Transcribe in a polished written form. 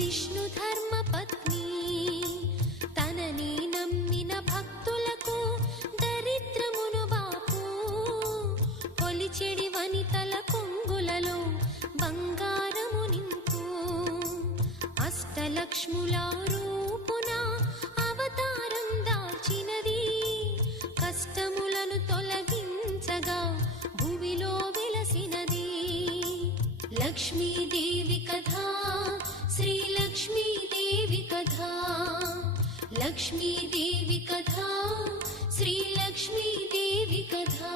విష్ణు ధర్మ పత్ని తనని నమ్మిన భక్తులకు దరిద్రమును బాపు కొలిచెడి వనితల కొంగులలో బంగారము నింపు అష్టలక్ష్ముల రూపున అవతారం దాల్చినది కష్టములను తొలగించగా భూమిలో వెలసినది లక్ష్మీదేవి కథా శ్రీ లక్ష్మీదేవి కథా లక్ష్మీదేవి కథా శ్రీ లక్ష్మీదేవి కథా